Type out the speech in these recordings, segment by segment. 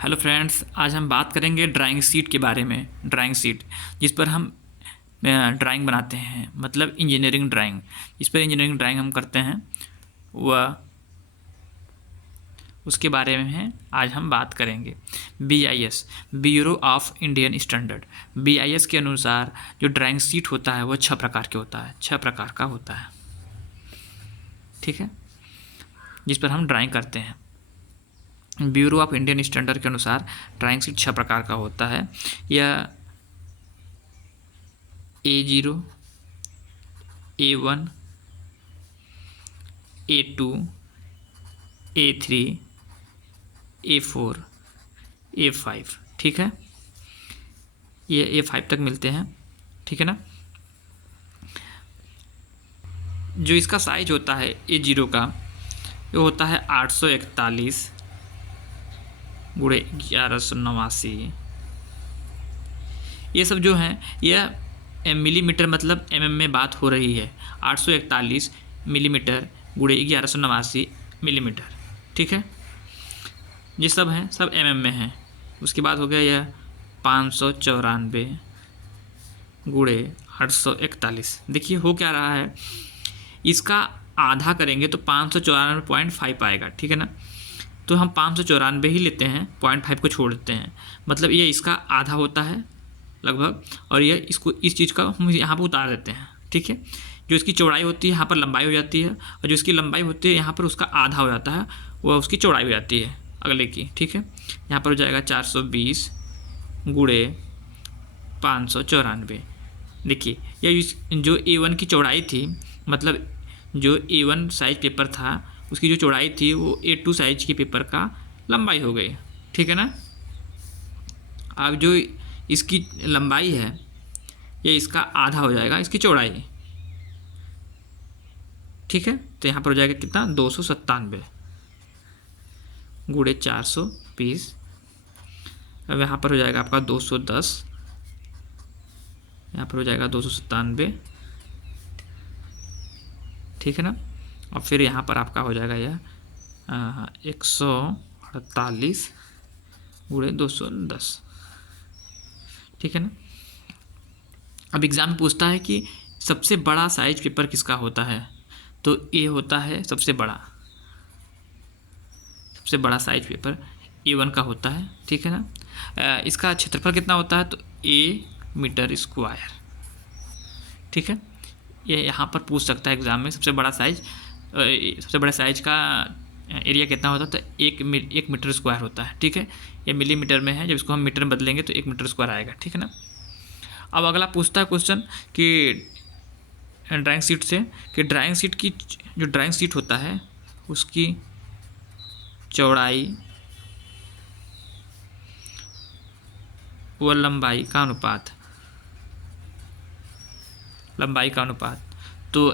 Hello friends, आज हम बात करेंगे ड्राइंग शीट के बारे में। ड्राइंग शीट जिस पर हम ड्राइंग बनाते हैं, मतलब इंजीनियरिंग ड्राइंग। इस पर इंजीनियरिंग ड्राइंग हम करते हैं, वह उसके बारे में है आज हम बात करेंगे। BIS, bureau of Indian standard. BIS के अनुसार जो ड्राइंग शीट होता है वह 6 प्रकार के होता है, 6 प्रकार का होता है, ठीक है, जिस पर हम ड्राइंग करते हैं। ब्यूरो ऑफ इंडियन स्टैंडर्ड के अनुसार ड्राइंग शीट 6 प्रकार का होता है। यह A0, A1, A2, A3, A4, A5, ठीक है, ये A5 तक मिलते हैं, ठीक है ना। जो इसका साइज होता है A0 का, ये होता है 841 गुणे 1189। ये सब जो हैं यह मिलीमीटर, मतलब mm में बात हो रही है। 841 मिलीमीटर गुणे 1189 मिलीमीटर, ठीक है, ये सब हैं, सब mm में हैं। उसके बाद हो गया यह 594 गुणे 841। देखिए हो क्या रहा है, इसका आधा करेंगे तो 594.5 आएगा, ठीक है ना। तो हम 594 ही लेते हैं, 0.5 को छोड़ देते हैं, मतलब ये इसका आधा होता है लगभग, और ये इसको इस चीज़ का हम यहाँ पर उतार देते हैं, ठीक है। जो इसकी चौड़ाई होती है यहाँ पर लंबाई हो जाती है, और जो इसकी लंबाई होती है यहाँ पर उसका आधा हो जाता है, वह उसकी चौड़ाई हो जाती है अगले की, ठीक है। यहाँ पर हो जाएगा 420 गुणे 594। देखिए यह जो A1 की चौड़ाई थी, मतलब जो A1 साइज पेपर था उसकी जो चौड़ाई थी वो A2 साइज के पेपर का लंबाई हो गई, ठीक है ना। अब जो इसकी लंबाई है ये इसका आधा हो जाएगा इसकी चौड़ाई, ठीक है। तो यहाँ पर हो जाएगा कितना, 297 गुणे 420। अब यहाँ पर हो जाएगा आपका 210, यहाँ पर हो जाएगा 297, ठीक है ना। और फिर यहाँ पर आपका हो जाएगा यह 148 गुणे 210, ठीक है ना। अब एग्ज़ाम में पूछता है कि सबसे बड़ा साइज पेपर किसका होता है, तो A होता है सबसे बड़ा साइज पेपर A1 का होता है, ठीक है ना। इसका क्षेत्रफल कितना होता है, तो A मीटर स्क्वायर, ठीक है। ये यहाँ पर पूछ सकता है एग्ज़ाम में, सबसे बड़ा साइज का एरिया कितना होता है, तो 1 मीटर स्क्वायर होता है, ठीक है। ये मिलीमीटर में है, जब इसको हम मीटर में बदलेंगे तो 1 मीटर स्क्वायर आएगा, ठीक है ना। अब अगला पूछता है क्वेश्चन कि ड्राइंग शीट से, कि ड्राइंग शीट की जो ड्राइंग शीट होता है उसकी चौड़ाई व लंबाई का अनुपात, तो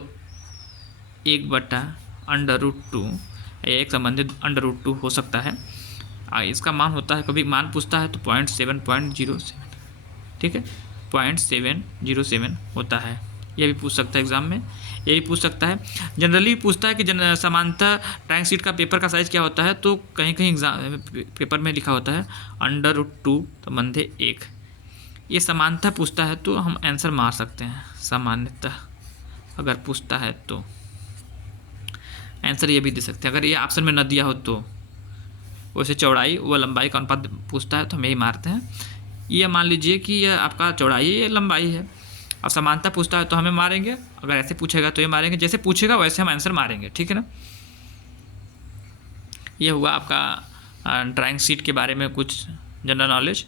1/√2 या एक संबंधित √2 हो सकता है। इसका मान होता है, कभी मान पूछता है तो 0.707, ठीक है, 0.707 होता है। ये भी पूछ सकता है एग्ज़ाम में, ये भी पूछ सकता है। जनरली पूछता है कि समांतर ड्राइंग शीट का पेपर का साइज़ क्या होता है, तो कहीं कहीं एग्जाम पेपर में लिखा होता है √2 संबंधे 1। ये समानता पूछता है तो हम आंसर मार सकते हैं, सामान्यतः अगर पूछता है तो आंसर ये भी दे सकते हैं। अगर ये ऑप्शन में न दिया हो तो वैसे चौड़ाई व लंबाई का अनुपात पूछता है तो हम यही मारते हैं। ये मान लीजिए कि यह आपका चौड़ाई है, ये लंबाई है। अब समानता पूछता है तो हमें मारेंगे, अगर ऐसे पूछेगा तो ये मारेंगे, जैसे पूछेगा वैसे हम आंसर मारेंगे, ठीक है ना। ये हुआ आपका ड्राइंग शीट के बारे में कुछ जनरल नॉलेज।